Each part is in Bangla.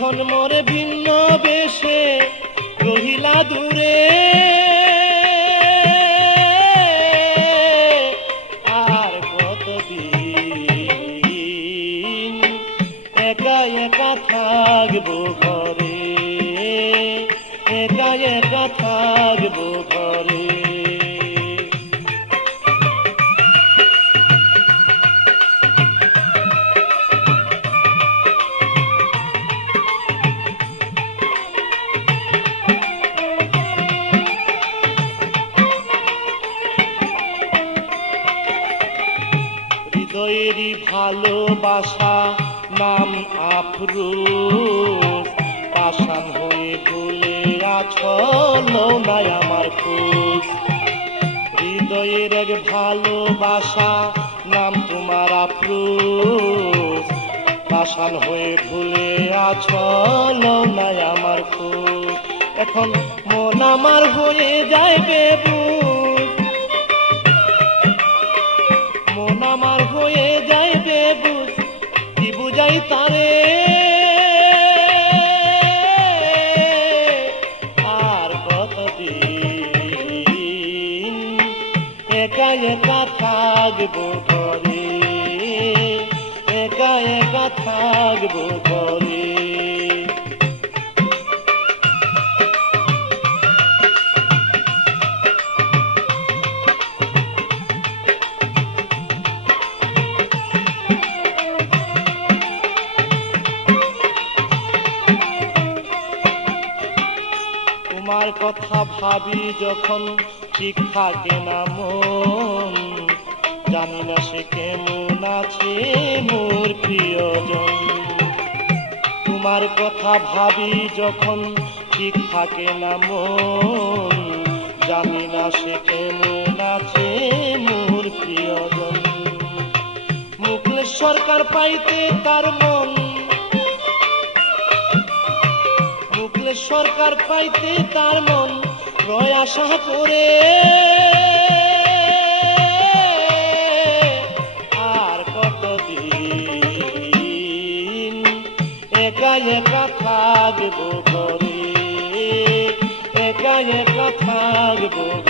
এখন মোরে ভিন্ন বেশে রহিলা দূরে হৃদয়েরই ভালোবাসা, নাম আফরোজ। পাশান হয়ে ভুলে আছল নাই আমার খোঁজ। হৃদয়ের এক ভালোবাসা, নাম তোমার আফরোজ। পাশান হয়ে ভুলে আছল নাই আমার খোঁজ। এখন মন আমার হয়ে যায় বেবুজ। থাকব ঘরে। একা একা থাকব ঘরে। তোমার কথা ভাবি যখন ঠিক থাকে না মন। জানি না সে কেমন আছে মোর প্রিয়জন? তোমার কথা ভাবি যখন ঠিক থাকে না মন, জানি না সে কেমন আছে মোর প্রিয়জন। মুকলেশ সরকার পাইতে তার মন মুকলেশ সরকার পাইতে তার মন রয় আশা করে কতদিন একা একা থাকব ঘরে একা একা থাকব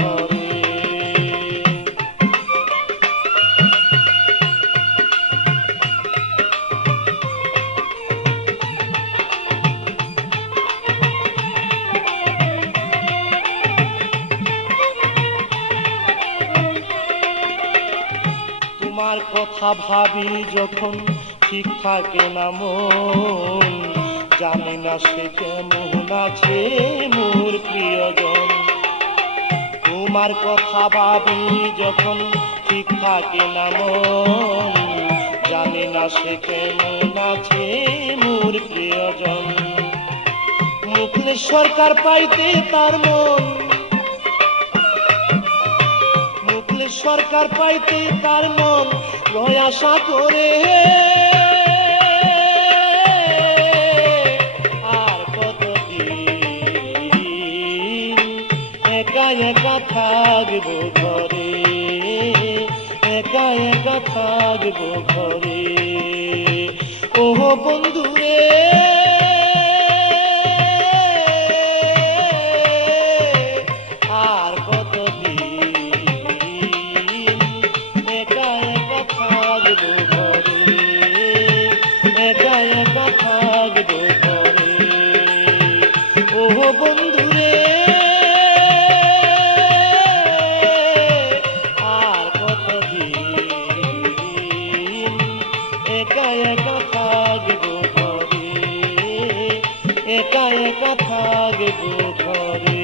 তোমার কথা ভাবি যখন ঠিক থাকে না মন। জানি না সে কেমন আছে মোর প্রিয়জন। তোমার কথা ভাবি যখন ঠিক থাকে না মন। জানি না সে কেমন আছে মোর প্রিয়জন। মুখলে সরকার পাইতে তার মন। সরকার পাইতে তার মন রয় আশা করে। আর কতদিন একা একা থাকব ঘরে? একা একা থাকব ঘরে? ও বন্ধুরে একা একা থাকব ঘরে।